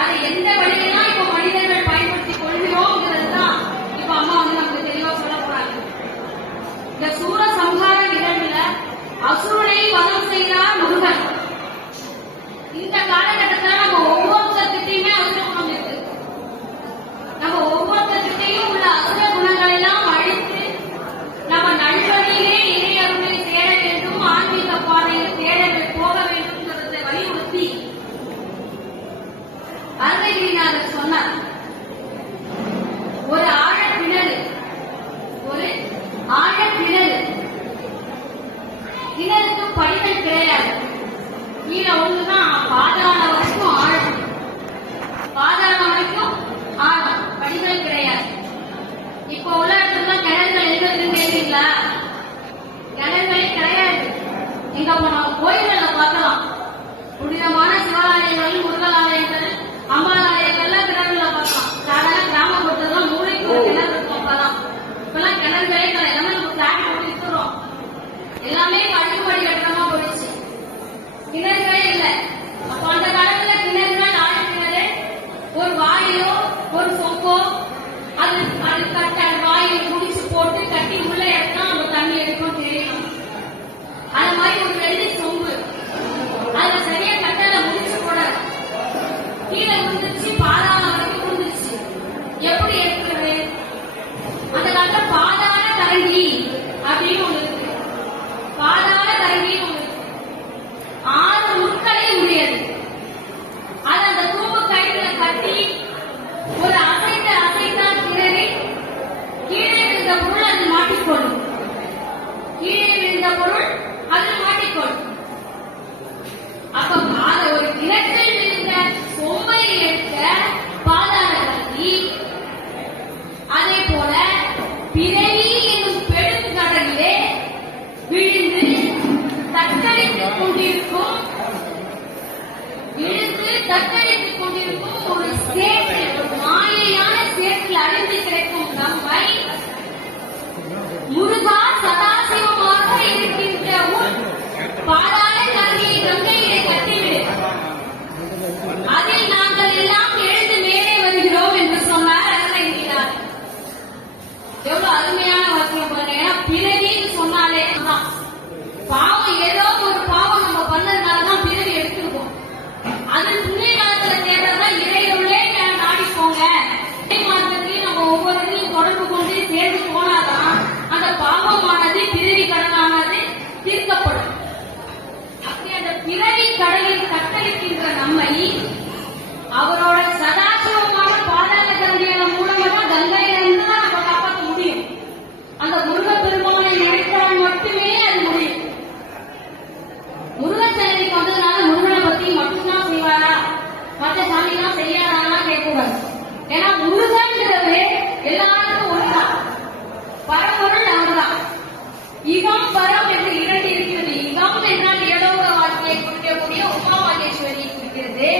அதை எந்த வழியெல்லாம் இப்ப மனிதர்கள் பயன்படுத்திக் கொள்கிறோம்ங்கிறது தான் இப்ப அம்மா வந்து நமக்கு தெளிவா சொல்ல போறாங்க. இந்த சூர சம்ஹார நிகழ்வுல அசுரனை வதம் செய்தார் முருகன். இந்த காலகட்டத்துல நம்ம ஒவ்வொருத்தர்கிட்டயுமே அசுர குணம் இருக்கு. நம்ம ஒவ்வொருத்தர்கிட்டையும் உள்ள அசுர குணங்கள் எல்லாம் அழித்து நம்ம நல்வழியிலே இறை அருளை தேட வேண்டும், ஆன்மீக பாதையில் தேட போக வேண்டும் வலியுறுத்தி அருணகிரிநாதர் சொன்னார். ஒரு ஆழக்கிணறு, ஒரு ஆழக்கிணறு, கிணறுக்கு படிகள் கிடையாது. கீழே ஒண்ணுதான் பாதாளம் வரைக்கும் ஆழம், பாதாளம் வரைக்கும் ஆழம், படிகள் கிடையாது. இப்ப உள்ள இடத்துல கிணறுகள் எங்க இருக்குன்னு கேட்டீங்களா? கிணறுகளே கிடையாது. எங்க போனாலும் கோயில்களை பார்க்கலாம், புனிதமான சிவாலயங்கள், முருகல் ஆலயங்கள், அம்பாள் ஆலயங்கள்ல கிணறுகளை பார்க்கலாம். சாதாரண கிராமப்புறத்துல மூளைக்கு ஒரு கிணறு இருக்கும். அப்பதான் இப்பெல்லாம் கிணறுகளே கிடையாது. நம்ம பிளாட் போட்டு இருக்கிறோம், எல்லாமே படுகுபடி கட்டணமா போயிடுச்சு, கிணறுகளே இல்லை. அப்ப அந்த காலத்துல கிணறுகள் ஆழ கிணறு, ஒரு வாயிலோ ஒரு சொம்போ அது கட்ட வாயை முடிச்சு போட்டு கட்டி உள்ள இடத்துல நம்ம தண்ணி எடுக்கும் தெரியும். அது மாதிரி ஒரு வெள்ளி சொம்பு, அதுல சரியா கட்டல முடிச்சு போட கீழே விழுந்துச்சு, பாதாளம் வரைக்கும் விழுந்துச்சு. எப்படி எடுக்கிறது? அந்த காலத்துல பாதாள கரண்டி அப்படின்னு ஒண்ணு இருக்கு. பாதாள கரண்டி ஒண்ணு இருக்கு. 6 முட்களே முடியாது. அது அந்த தூம்பு கயிறுல கட்டி ஒரு அசைத்தா கிணறு கீழே விழுந்த பொருள் அது மாட்டிக்கொள்ளும். கீழே விழுந்த பொருள் அது மாட்டிக்கொள்ளும். அப்ப ஒரு கிணற்றில் விழுந்த சொம்பை எடுக்க பாதாள கரண்டி, அதே போல பிறவி என்னும் பெருங்கடலிலே விழுந்து தத்தளித்துக் கொண்டிருக்கும் ஒரு சேற்றில், ஒரு மாயையான சேற்றில் அடைந்து கிடக்கும் நம்மை முருகா சதாசிவமாக இருக்கின்ற உன் பாதாள கரண்டியை கங்கையிலே கட்டிவிடு, அதில் நாங்கள் எல்லாம் எழுந்து மேலே வருகிறோம் என்று சொன்னார் அருணகிரிநாதர். எவ்வளவு அருமையான வாக்கியம் பாருங்க. ஏன்னா பிறவின்னு சொன்னாலே பாவம், ஏதோ ஒரு பாவம் நம்ம பண்ணதுனாலதான் பிறவி எடுத்துருக்கோம். அது புண்ணிய காலத்துல தேவைன்னா இறையுள்ளே நாடி போங்க. மார்க்கத்திலையும் நம்ம ஒவ்வொரு இதையும் தொடர்பு கொண்டு சேர்ந்து போனாதான் அந்த பாவமானது, பிறவி கடனானது தீர்க்கப்படும். அப்படி அந்த பிறவி கடலில் தத்தளிக்கின்ற நம்மை அவரோட சதாசிவமான பாதாள கரண்டியின் மூலமா கங்கையிலிருந்து தான் நம்ம காப்பாற்ற முடியும். அந்த முருக பெருமானை நினைத்தால் மட்டுமே அது முடியும். முருகச்சேரிக்கு வந்ததுனால முருகனை பத்தி மட்டும்தான் செய்வாரா, மற்ற சாமிலாம் செய்யாதானா கேட்கக்கூடாது. ஏன்னா முருகன்கிறது எல்லாருக்கும் ஒன்றுதான், பரம்பொருள் அவர்தான். இகம் பரம் என்று 2 இருக்கிறது. இகம் என்றால் ஏதோக வாழ்க்கையை குறிக்கக்கூடிய உமாமகேஸ்வரியை குறிக்கிறது.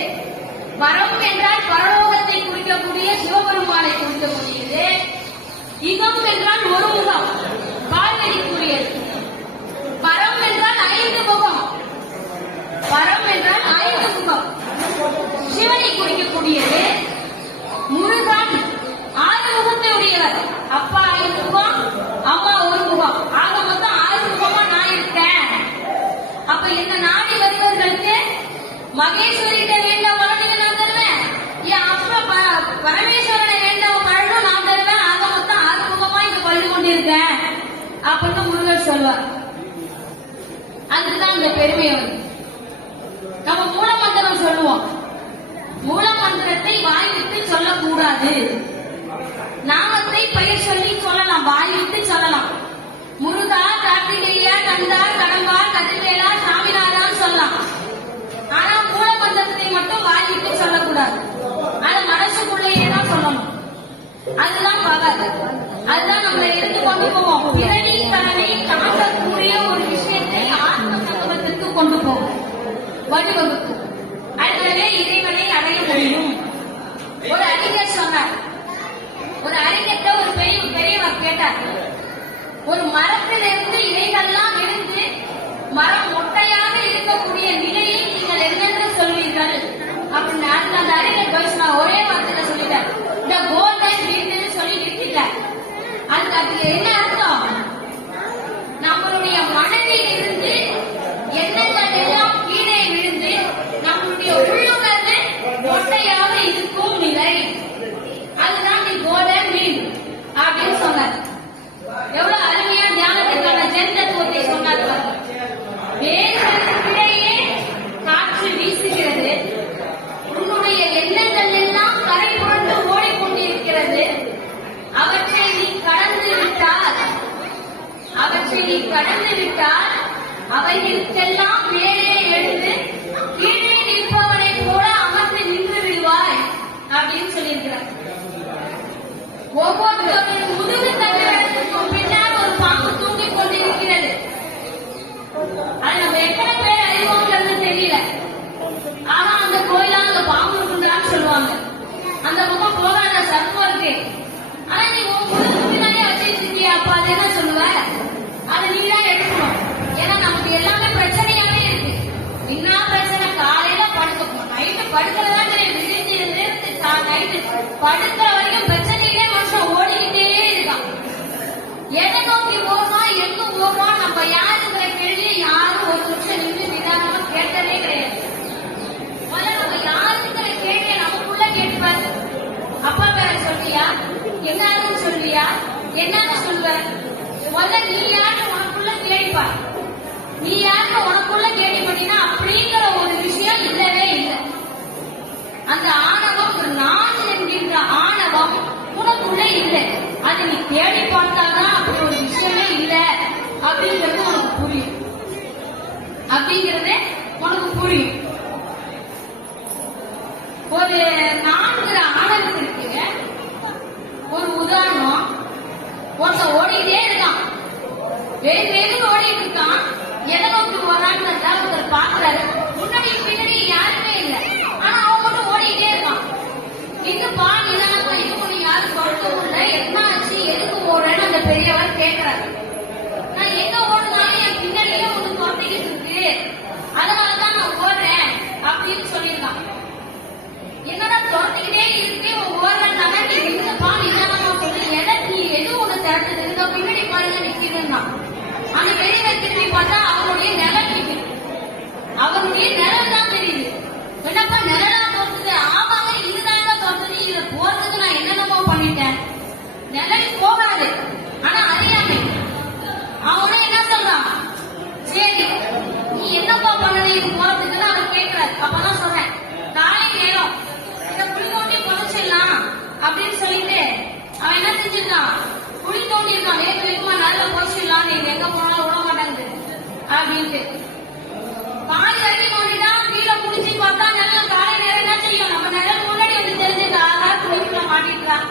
பரம் என்றால் பரலோகத்தை குறிக்கக்கூடிய சிவபெருமானை குறிக்கக்கூடியது. இகம் என்றால் ஒரு முகம், கால்நடைக்குரியது. பரம் என்றால் 5 முகம், பரம் என்றால் 5 முகம், சிவனை குறிக்கக்கூடியது. முருகன் 6 முகத்தை உடையவர். அப்பா 5 முகம், அம்மா 1 முகம், ஆக மொத்தம் 6 முகமா நான் இருக்கேன். அப்ப இந்த நாடி வருவர்களுக்கு மகேஸ்வரிட்ட வேண்ட பழனிங்க நான் தருவேன், என் அப்பா பரமேஸ்வரனை வேண்ட பழனும் நான் தருவேன். ஆக மொத்தம் 6 முகமா இங்க பள்ளி கொண்டிருக்கேன் அப்படின்னு முருகன் சொல்வார். அதுதான் இந்த பெருமை. நம்ம மூலமந்திரம் சொல்லுவோம். மூலமந்திரத்தை வாய்விட்டு சொல்லக்கூடாது. நாமத்தை பெயர் சொல்லி சொல்லலாம், வாய்விட்டு சொல்லலாம். முருகா, கார்த்திகேயா, கந்தா, கடம்பா, கதிர்வேலா, சாமிநாதான் சொல்லலாம். ஆனா மூலமந்திரத்தை மட்டும் வாய்விட்டு சொல்லக்கூடாது. அது மனசுக்குள்ளேயே தான் சொல்லணும். அதுதான் பகல். அதுதான் நம்மளை இருந்து கொண்டு போவோம். பிறவி கடனை தாக்கக்கூடிய ஒரு விஷயத்தை ஆத்ம தத்துவத்திற்கு கொண்டு போவோம், வழிவகுக்கும். அதனாலே இறைவனை அடைய முடியும். ஒரு அறிஞர் சொன்னார். ஒரு அறிஞர்கிட்ட ஒரு பெரியவர் கேட்டார், ஒரு மரத்திலிருந்து இலைகள்லாம் விழுந்து மரம் மொட்டையாக இருக்கக்கூடிய நிலையை நீங்கள் என்னென்று சொல்வீர்கள் அப்படின்னு அந்த அறிஞர் உன்னுடைய உள்ளுணர்வு மொட்டையாக இருக்கும் நிலை, அதுதான் நீ கோல்டன் மீன் அப்படின்னு சொன்னார். எவ்வளவு அருமையா தியானத்துக்கான ஜென் தத்துவத்தை சொன்னார். வேர்களுக்கிடையே காற்று வீசுகிறது, உன்னுடைய எண்ணங்கள் எல்லாம் கரை புரண்டு ஓடிக்கொண்டிருக்கிறது. அவற்றை நீ கடந்து விட்டால் அவைகளுக்கெல்லாம் மேலே எழுந்து கீழே நிற்பவனை போல அமர்ந்து நின்று விடுவாய் அப்படின்னு சொல்லியிருக்கிறார். ஒவ்வொருவரின் முதுகு தங்கத்துக்கும் பின்னால் ஒரு பாம்பு தூங்கிக் கொண்டிருக்கிறது. அது நம்ம எத்தனை பேர் அறிவோங்கிறது தெரியல. ஆனா அந்த கோயிலா அந்த பாம்பு இருக்குன்னு சொல்லுவாங்க. அந்த பக்கம் போகாத சர்ப்பம் இருக்கு. ஆனா நீ உன் முதுகுக்கு பின்னாலே வச்சுட்டு இருக்கியா, அப்ப அது என்ன சொல்லுவ? அதை நீ தான் எடுக்கணும். ஏன்னா நமக்கு எல்லாமே பிரச்சனையாவே இருக்கு. என்ன பிரச்சனை? காலையில படுக்கப்போம், நைட்டு படுக்கிறதா விரிஞ்சிருந்து நைட்டு படுக்கிற வரைக்கும் பிரச்சனையிலே மனுஷன் ஓடிக்கிட்டே இருக்கான். எதை நோக்கி போறோம், எங்க போறோம், நம்ம யாருங்கிற கேள்வி யாரும் ஒரு நிமிஷம் நின்று நிதானமா கேட்டதே கிடையாது. முதல்ல நம்ம யாருங்கிற கேள்வியை நமக்குள்ள கேட்டுப்பாரு. அப்பா பேரை சொல்லியா, என்னன்னு சொல்லியா, என்னன்னு சொல்லுவ? முதல்ல நீ யாருன்னு உனக்குள்ள கேள்விப்பார். நீ யாருன்னு உனக்குள்ள கேள்வி பண்ணினா அப்படிங்கிற ஒரு விஷயம் இல்லவே இல்லை. அந்த ஆணவம், நான் என்கின்ற ஆணவம் உனக்குள்ள இல்லை. அது நீ தேடி பார்த்தாதான் அப்படி ஒரு விஷயமே இல்லை அப்படிங்கிறது உனக்கு புரியும். ஒரு நான்கிற ஆணவத்திற்கு ஒரு உதாரணம். ஒருத்தன் ஓடிட்டே இருக்கான், வேறு ஓடிட்டு இருக்கான். எதை நோக்கி போறான்னு ஒருத்தர் பாக்குறாரு. முன்னாடி பின்னாடி யாருமே இல்லை, ஆனா அவன் மட்டும் ஓடிட்டே இருக்கான். எங்கப்பா நிதானமா இது யாரும் சொல்லவும் இல்லை, என்ன ஆச்சு, எதுக்கு ஓடுறேன்னு அந்த பெரியவர் கேட்கிறாரு. நான் எங்க ஓடுனாலும் என் பின்னாடியே ஒண்ணு துரத்திக்கிட்டு இருக்கு, அதனாலதான் நான் ஓடுறேன் அப்படின்னு சொல்லியிருக்கான். என்னடா துரத்திக்கிட்டே இருக்கு, ஓடுறதுனால நீ எங்கப்பா நிதானமா சொல்லு, நீ எது ஒண்ணு திறந்தது இருக்க பின்னாடி பாருங்க நிக்கிறதுன்னா. அந்த பெரியவர் திரும்பி பார்த்தா அவருடைய நிலம் நிற்குது. அவருடைய நிலம் தான் தெரியுது. என்னப்பா நிலா தோற்றுது? ஆமாங்க, இதுதாங்க தோற்றுது. இதுல போறதுக்கு நான் என்னென்னமோ பண்ணிட்டேன். நிலம் போகாது, ஆனா அறியாமை. அவன் என்ன சொல்றான்? சரி, நீ என்னப்பா பண்ணது இது போறதுக்குன்னு அவர் கேட்கிறாரு. அப்பதான் சொல்றேன், காலை நேரம் இதை குழி தோண்டி புதைச்சிடலாம் அப்படின்னு சொல்லிட்டு அவன் என்ன செஞ்சிருக்கான்? குழி தோண்டி இருக்கான். வேக வேகமா நல்ல புதைச்சிடலாம், நீங்க எங்க போனாலும் விட மாட்டாங்க அப்படின்ட்டு பாதி வரைக்கும் தோண்டிதான். கீழே குடிச்சு பார்த்தா நல்ல காலை நேரம் என்ன செய்யும்? நம்ம நிலம் முன்னாடி வந்து தெரிஞ்சுட்டா குழிக்குள்ள மாட்டிட்டான்.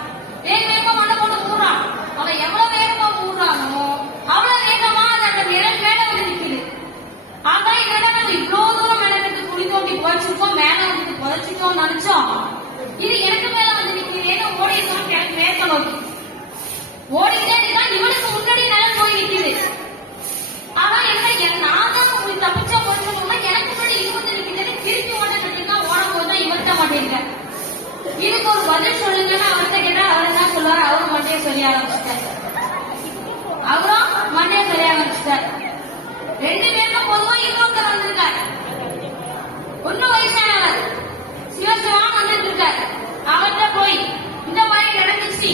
வேக வேகமா மண்ணை போட்டு மூடுறான். அவன் எவ்வளவு வேகமா மூடுறானோ அவ்வளவு வேகமா அந்த நிலம் மேல வந்து நிக்குது. ஆனா என்னடா நம்ம இவ்வளவு தூரம் மேலத்துக்கு குழி தோண்டி புதைச்சிருக்கோம், மேல வந்து புதைச்சிட்டோம் நினைச்சோம். இது எனக்கு மேல வந்து நிக்கிறேன்னு ஓடி இருக்கோம். எனக்கு மேற்க நோக்கி ஓடிக்கிட்டே இருக்கா. இவனுக்கு முன்னாடி நிலம் போய் நிக்குது. ஆனா என்ன, நான் தான் உங்களுக்கு தப்பிச்சா போறதுன்னா எனக்கு முன்னாடி இது வந்து நிக்கிறது. திருப்பி ஓடுறதுன்னா ஓடும் போதுதான் இவர்கிட்ட மாட்டேங்க. இதுக்கு ஒரு பதில் சொல்லுங்கன்னு அவர்கிட்ட கேட்டா அவர் என்ன சொல்லுவாரு? அவரும் மண்டையை சொல்ல ஆரம்பிச்சுட்டார். ரெண்டு பேருக்கும் பொதுவா இன்னொருத்தர் வந்திருக்காரு. ஒன்னும் வயசானவர் சிவசிவான் வந்துட்டு இருக்காரு. அவர்கிட்ட போய் இந்த மாதிரி நடந்துச்சு,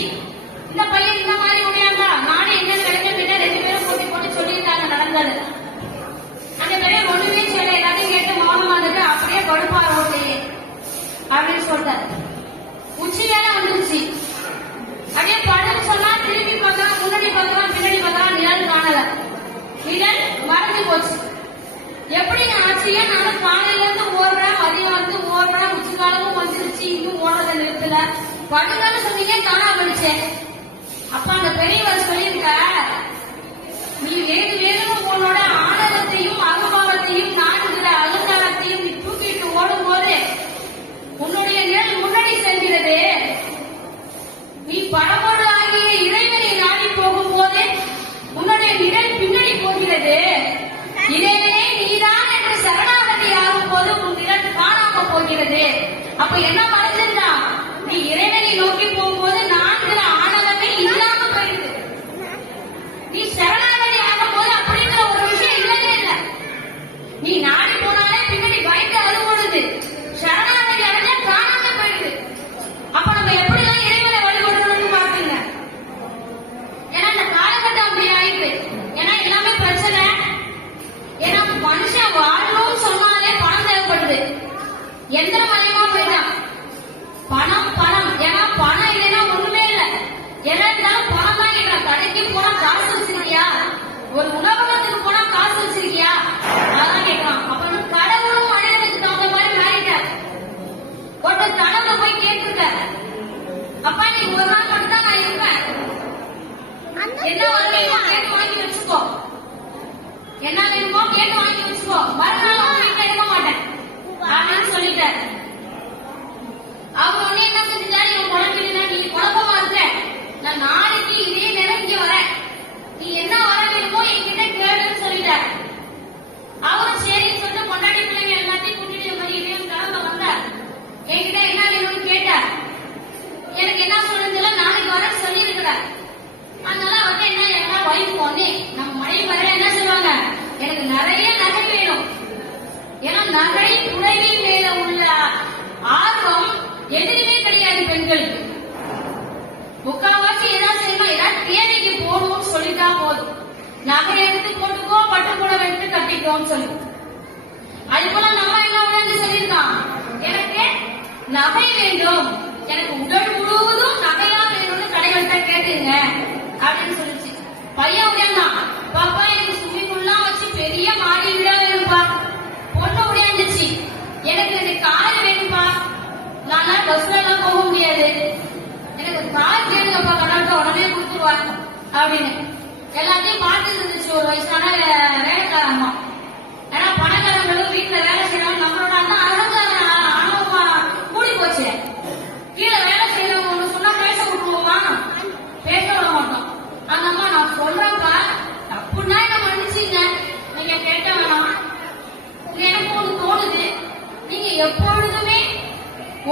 இந்த பையன் இந்த மாதிரி உடையாண்டா, நானே என்ன நடந்துட்டு ரெண்டு பேரும் போட்டி போட்டு சொல்லியிருக்காங்க நடந்தது. அந்த பேரையும் ஒண்ணுமே சொல்ல, எல்லாத்தையும் கேட்டு மௌனமா இருந்துட்டு அப்படியே கொடுப்பார் ஓட்டையே அப்படின்னு சொல்லிட்டாரு. உச்சி வேலை வந்துருச்சு. அப்படியே படுன்னு சொன்னா திரும்பி பார்க்கலாம், முன்னாடி பார்க்கலாம், பின்னாடி பார்க்கலாம், நிழல் காணல. நிழல் மறைஞ்சு போச்சு. எப்படி ஆட்சியா நான் காலையில இருந்து ஓடுறேன், மதியம் வந்து ஓடுறேன், உச்சி காலமும் வந்துருச்சு, இன்னும் ஓடுறத நிறுத்தல. படுங்கன்னு சொன்னீங்க, காணா படிச்சேன். அப்ப அந்த பெரியவர் சொல்லியிருக்க, நீ வேறு வேறும் உன்னோட ஆணவத்தையும் அகபாவத்தையும் நான்கிற அலங்காரத்தையும் நீ தூக்கிட்டு ஓடும் போது உன்னுடைய நிழல் முன்னாடி செல்கிறது. நீ பரமோடு ஆகிய இறைவனை நாடி போகும் போது உன்னுடைய நிழல் பின்னாடி போகிறது. இறைவனே நீதான் என்று சரணாகதி ஆகும் போது உன் நிழல் காணாம போகிறது. அப்ப என்ன மறைஞ்சிருந்தா? நீ இறைவனை நோக்கி போகும்போது நான்கிற ஆணவமே இல்லாம போயிடுது. நீ சரணாகதி ஆகும் போது அப்படிங்கிற ஒரு விஷயம் இல்லவே இல்லை. நீ நாடி போனாலே பின்னாடி பயந்து அழுவோடுது. என்ன வேணுமோ கேட்டு வாங்கி வச்சுக்கோ, மறுநாள் உங்க வீட்டுல இருக்க மாட்டேன் அப்படின்னு சொல்லிட்டாரு. அவங்க உடனே என்ன செஞ்சுட்டாரு, இவன் குழம்பிடுனா நீ குழப்பமா இருக்க, நான் நாளைக்கு இதே நேரம் இங்க வரேன், நீ என்ன வர வேணுமோ என்கிட்ட கேளுன்னு சொல்லிட்டாரு. அவரும் சரின்னு சொல்லிட்டு கொண்டாடி பிள்ளைங்க எல்லாத்தையும் கூட்டிட்டு மாதிரி இதையும் கிளம்ப வந்தார். என்கிட்ட என்ன வேணும்னு கேட்டார். எனக்கு என்ன சொல்றதுல நாளைக்கு வர சொல்லி இருக்கிறார். அதனால வந்து என்ன என்ன ஒய்ஃப் வந்து நம்ம மனைவி வர என்ன சொல்லுவாங்க, எனக்கு நிறைய நகை வேணும். ஏன்னா நகை புடவை மேல உள்ள ஆர்வம் எதுவுமே கிடையாது பெண்களுக்கு. முக்கால்வாசி ஏதாவது செய்யணும், ஏதாவது தேவைக்கு போகணும்னு சொல்லிட்டா போதும், நகை எடுத்து போட்டுக்கோ, பட்டு புடவை எடுத்து கட்டிக்கோன்னு சொல்லி. அது போல நம்ம என்ன உடனே சொல்லியிருக்கான், எனக்கு நகை வேண்டும், எனக்கு உடல் முழுவதும் நகையா வேணும்னு கடைகள்கிட்ட கேட்டுங்க அப்படின்னு சொல்லிச்சு. பையன் உடையாந்தான், பாப்பா எனக்கு சுமிக்குள்ளாம் வச்சு பெரிய மாடி வீடா வேணும்பா. பொண்ணு உடையாந்துச்சு, எனக்கு இந்த கார் வேணும்பா, நான் பஸ்ல எல்லாம் போக முடியாது, எனக்கு கார் வேணுங்கப்பா, கடவுள்கிட்ட உடனே கொடுத்துருவாங்க அப்படின்னு எல்லாத்தையும் பார்த்து இருந்துச்சு. ஒரு வயசான வேலைக்காரம்மா, ஏன்னா பணக்காரங்களும் வீட்டுல வேலை செய்யறவங்க நம்மளோட அனுபவமா கூடி போச்சு. கீழே வேலை செய்யறவங்க ஒண்ணு சொன்னா பேச விட்டுருவோமா, பேச விட மாட்டோம். அந்த அம்மா நான் சொல்றேன்ப்பா அப்படின்னா என்ன மன்னிச்சுங்க, நீங்க கேட்ட வேணாம், எனக்கு ஒண்ணு தோணுது, நீங்க எப்பொழுதுமே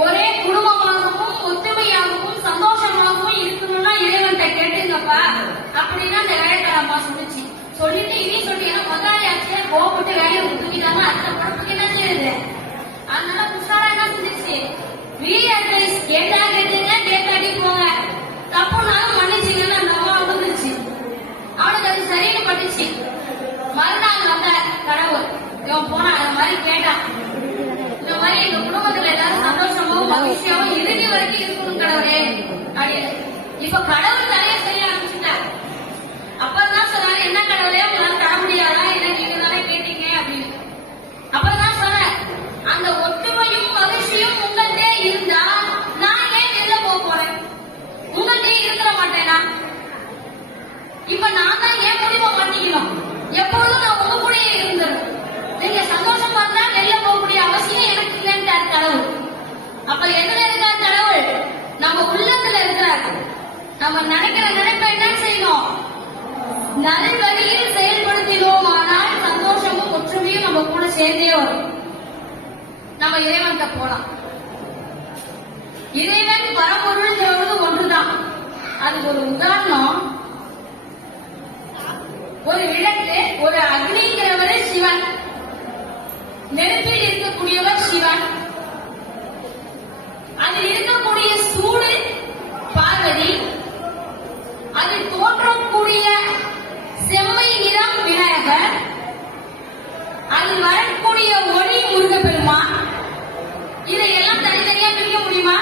ஒரே குடும்பமாகவும் ஒத்துமையாகவும் சந்தோஷமாகவும் இருக்கணும்னா இறைவன்கிட்ட கேட்டுங்கப்பா அப்படின்னா அந்த வேலைக்காரம்மா சொல்லிச்சு. சொல்லிட்டு இனி சொல்லிட்டு முதலாளியாச்சு கோபப்பட்டு வேலையை விட்டுக்கிட்டாங்க. அந்த படத்துக்கு என்ன செய்யுது, அதனால புஷாரா என்ன செஞ்சிச்சு, அட்வைஸ் கேட்டா கேட்டுங்க, கேட்டாடி போங்க, தப்புனாலும் மன்னிச்சுங்கன்னு அந்த அம்மா வந்துருச்சு. அவனுக்கு அது சரின்னு பட்டுச்சு. மறுநாள் வந்த கடவுள் இவன் போனா அந்த மாதிரி கேட்டான், இந்த மாதிரி எங்க குடும்பத்துல எல்லாரும் சந்தோஷமாவும் மகிழ்ச்சியாவும் இறுதி வரைக்கும் இருக்கணும் கடவுளே அப்படின்னு. இப்ப கடவுள் தலைய செய்ய ஆரம்பிச்சுட்டார். அப்பதான் சொன்னாரு, என்ன கடவுளே உங்களால தர முடியாதா, என்ன நீங்க தானே கேட்டீங்க அப்படின்னு. அப்பதான் சொன்னேன், அந்த ஒற்றுமையும் மகிழ்ச்சியும் உங்கள்கிட்ட இருந்தா நான் ஏன் வெளில போக போறேன், உங்கள்கிட்ட இருக்க மாட்டேனா? இப்ப நான் தான் ஏன் முடிவை மாட்டிக்கணும், எப்பொழுதும் நான் உங்க கூட இருந்துடும், நீங்க சந்தோஷமா இருந்தா வெளில போகக்கூடிய அவசியம் எனக்கு இல்லைன்றார் கடவுள். அப்ப எதுல இருக்கார் கடவுள், நம்ம உள்ளத்துல இருக்கிறார். நம்ம நினைக்கிற நினைப்ப என்ன செய்யணும், நல்வழியில் செயல்படுத்தினோம், ஆனால் சந்தோஷமும் ஒற்றுமையும் நம்ம கூட சேர்ந்தே வரும். நம்ம இறைவன்கிட்ட போலாம். இறைவன் பரம்பொருள்ங்கிறது ஒன்றுதான். அது ஒரு உதாரணம், ஒரு விளக்கு, ஒரு அக்னிங்கிறவரே சிவன், நெருப்பில் இருக்கக்கூடியவர் சிவன், அதில் இருக்கக்கூடிய சூடு பார்வதி, அதில் தோற்றக்கூடிய செம்மை நிறம் விநாயகர், அதில் வரக்கூடிய ஒளி முருகப்பெருமான். இதையெல்லாம் தனித்தனியா பிரிக்க முடியுமா?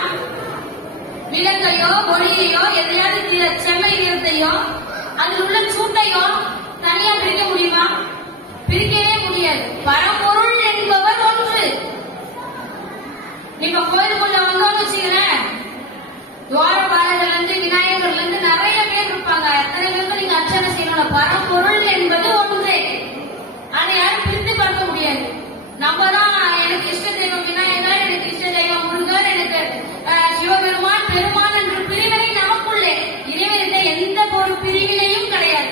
விளக்கையோ ஒளியையோ எதையாவது செம்மை நிறத்தையோ அதில் உள்ள சூட்டையோ தனியா பிரிக்க முடியுமா? பிரிக்கவே முடியாது. பரம்பொருள் என்பவர் ஒன்று. நீங்க கோயிலுக்குள்ள வந்தோம்னு வச்சுக்கிறேன், துவாரபாலகர்ல இருந்து விநாயகர்ல இருந்து நிறைய பேர் இருப்பாங்க. எத்தனை பேருக்கு நீங்க அர்ச்சனை செய்யணும். பரம்பொருள் என்பது ஒன்று, அதை யாரும் பிரித்து பார்க்க முடியாது. நம்ம தான் எனக்கு இஷ்ட தெய்வம் விநாயகர், எனக்கு இஷ்ட தெய்வம் முருகர், எனக்கு சிவபெருமான் பெருமான் என்ற பிரிவினை நமக்குள்ளே. இறைவனிட்ட எந்த ஒரு பிரிவினையும் கிடையாது.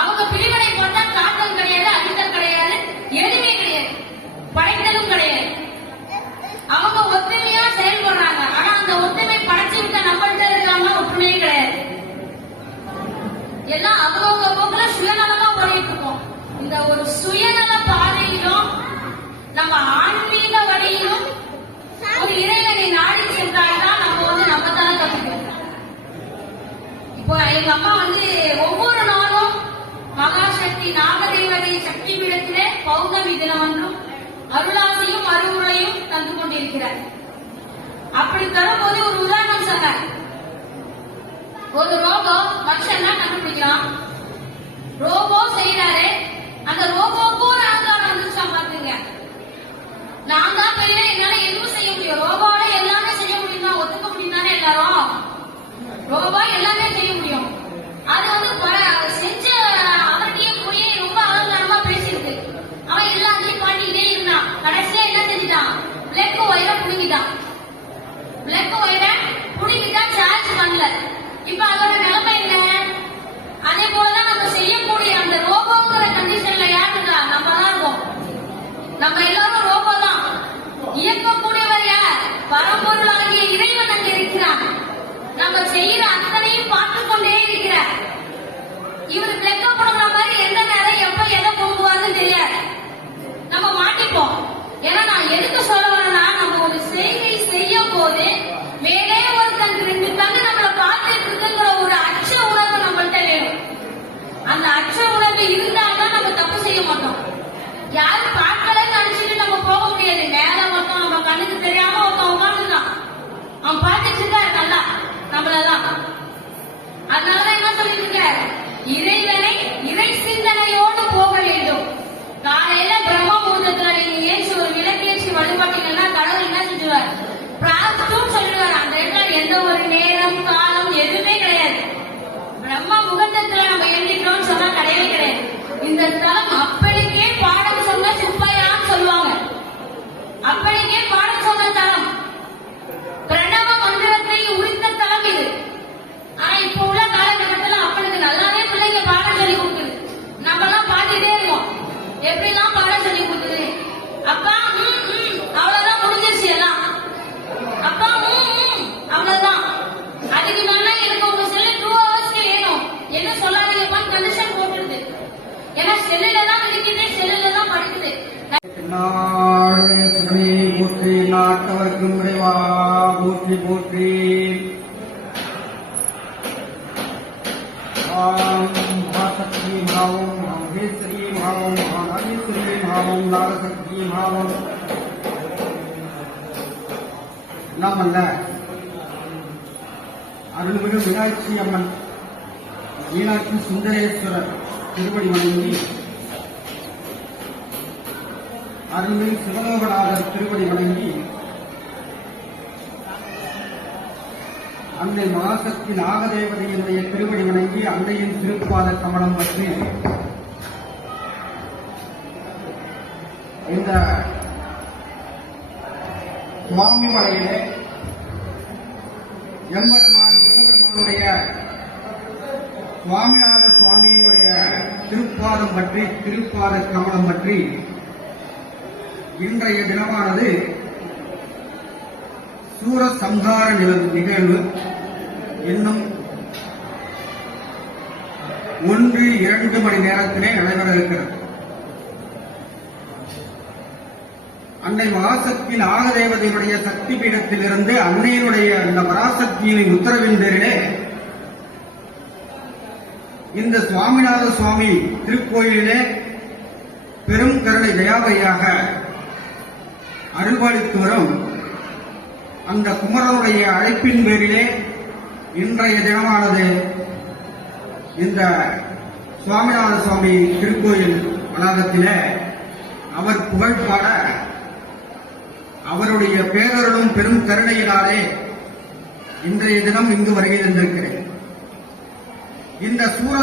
அவங்க பிரிவினை பார்த்தா காத்தல் கிடையாது, அழித்தல் கிடையாது, எதுவுமே கிடையாது, படைத்தலும் கிடையாது. அவங்க ஒத்துமையா செயல்படுறாங்க. ஆனா அந்த ஒத்துமை படைச்சு விட்ட நம்மள்கிட்ட இருக்காங்க ஒற்றுமையே கிடையாது. எல்லாம் அவங்கவுங்க போக்குல சுயநலமா ஓடிட்டு இருக்கோம். இந்த ஒரு சுயநல பாதையிலும் நம்ம ஆன்மீக வழியிலும் ஒரு இறைவனை நாடி சென்றால்தான் நம்ம நம்ம தானே கத்துக்கணும். இப்போ எங்க அம்மா ஒவ்வொரு நாளும் மகாசக்தி நாகதேவதை சக்தி பீடத்திலே பௌர்ணமி தினம் ஒன்றும் அருளாசியும் அருமுறையும் தந்து கொண்டிருக்கிறார். அப்படி தரும்போது ஒரு உதாரணம் சொன்னார். ஒரு ரோபோ மனுஷன் தான் கண்டுபிடிக்கிறான், ரோபோ செய்யறாரு, அந்த ரோபோக்கு ஒரு அகங்காரம் வந்துச்சா பாத்துங்க. நான் தான் பெரிய, என்னால எதுவும் செய்ய முடியும், ரோபோட எல்லாமே செய்ய முடியுமா, ஒத்துக்க முடியும் தானே எல்லாரும், ரோபோ எல்லாமே செய்ய முடியும். அது செஞ்ச அவர்கிட்டயே போய் ரொம்ப அகங்காரமா பேச புடுங்கிட்டான். பிளாக் அண்ட் ஒயிட்ட புடுங்கிட்டான், சார்ஜ் பண்ணல. இப்ப அதோட நிலைமை என்ன? அதே போலதான் நம்ம செய்யக்கூடிய அந்த ரோபோங்கிற கண்டிஷன்ல யாருக்கா? நம்ம தான் இருக்கோம். நம்ம எல்லாரும் ரோபோ தான். இயக்கக்கூடியவர் யார்? பரம்பொருளாகிய இறைவன் அங்க இருக்கிறார். நம்ம செய்யற அத்தனையும் பார்த்துக் கொண்டே இருக்கிறார். இவர் பிளக்க போடுற மாதிரி எந்த நேரம் எப்ப எதை பொங்குவாருன்னு தெரியாது. நம்ம மாட்டிப்போம். ஏன்னா நான் எதுக்கு சொல்ல வரேன்னா, நம்ம ஒரு செய்கை செய்யும் போது மேலே ஒரு கண் 2 கண்ணு நம்மளை பார்த்துட்டு இருக்குங்கிற ஒரு அச்ச உணர்வு நம்மள்கிட்ட வேணும். அந்த அச்ச உணர்வு இருந்தால்தான் நம்ம தப்பு செய்ய மாட்டோம். யாரும் பார்க்கலன்னு நினைச்சிட்டு நம்ம போக முடியாது. நேரம் மட்டும் நம்ம கண்ணுக்கு தெரியாம ஒருத்தன் உட்காந்துருக்கான், அவன் பார்த்துட்டு இருக்காரு நல்லா நம்மளதான். அதனாலதான் என்ன சொல்லிட்டு இருக்காரு? இறைவனை இறை சிந்தனையோடு போக வேண்டும். காலையில பிரம்ம முகூர்த்தத்துல நீங்க ஏற்றி ஒரு விளக்கேற்றி வழிபாட்டீங்கன்னா கடவுள் என்ன செஞ்சுவார்? பிரார்த்தம் சொல்லுவார். அந்த இடத்துல எந்த ஒரு நேரம் காலம் எதுவுமே கிடையாது. பிரம்ம முகூர்த்தத்துல நம்ம எழுதிக்கிறோம்னு சொன்னா கிடையவே கிடையாது. இந்த ஸ்தலம் அப்படிக்கே பாடம் சொன்ன சுப்பையான்னு சொல்லுவாங்க. அப்படிக்கே பாடம் சொன்ன தலம், பிரணவ மந்திரத்தை உரித்த தலம் இது. ஆனா இப்ப உள்ள காலகட்டத்துல அப்பனுக்கு நல்லாவே பிள்ளைங்க பாடம் சொல்லி கொடுக்குது. நம்ம எல்லாம் பாத்துட்டே இருக்கோம், எப்படிலாம் பாடம் சொல்லி கொடுக்குது. அப்பா அவ்வளவுதான், முடிஞ்சிருச்சு எல்லாம். அப்பா அவ்வளவுதான். அதுக்கு மேல எனக்கு உங்க செல்லு 2 hours வேணும் என்ன சொல்லாதீங்கப்பான்னு கண்டிஷன் போட்டுருது. ஏன்னா செல்லுல தான் இருக்குது, செல்லுல தான் படிக்குது. போற்றி நாட்டவர்க்கும் விரைவா போற்றி போற்றி. சக்தி பாவம், மகேஸ்வரி பாவம், நாகேஸ்வரி பாவம், நாகசக்தி பாவம். எல்லாம் அல்ல அருள்மிகு மீனாட்சி அம்மன், மீனாட்சி சுந்தரேஸ்வரர் திருவடி வணங்கி, அருள்மிகு சிவலோகநாதர் திருவடி வணங்கி, அன்னை மகாசக்தி நாகதேவதையினுடைய திருவடி வணங்கி, அன்னையின் திருப்பாத கமலம் பற்றி இந்த சுவாமி மலையிலே எம்பெருமான் முருகபெருமானுடைய சுவாமிநாத சுவாமியினுடைய திருப்பாதம் பற்றி, திருப்பாத கமலம் பற்றி இன்றைய தினமானது சூர சம்ஹார நிகழ்வு இன்னும் 1-2 மணி நேரத்திலே நடைபெற இருக்கிறது. அன்னை மகாசக்தி நாகதேவதையுடைய சக்தி பீடத்திலிருந்து அன்னையினுடைய அந்த பராசக்தியின் உத்தரவின் பேரிலே இந்த சுவாமிநாத சுவாமி திருக்கோயிலிலே பெரும் கருணை தயாபையாக அருள்பாலித்து வரும் அந்த குமரனுடைய அழைப்பின் பேரிலே இன்றைய தினமானது இந்த சுவாமிநாத சுவாமி திருக்கோயில் வளாகத்திலே அவர் புகழ் பாட, அவருடைய பேரருளும் பெரும் கருணையினாலே இன்றைய தினம் இங்கு வருகை தந்திருக்கிறேன். இந்த சூர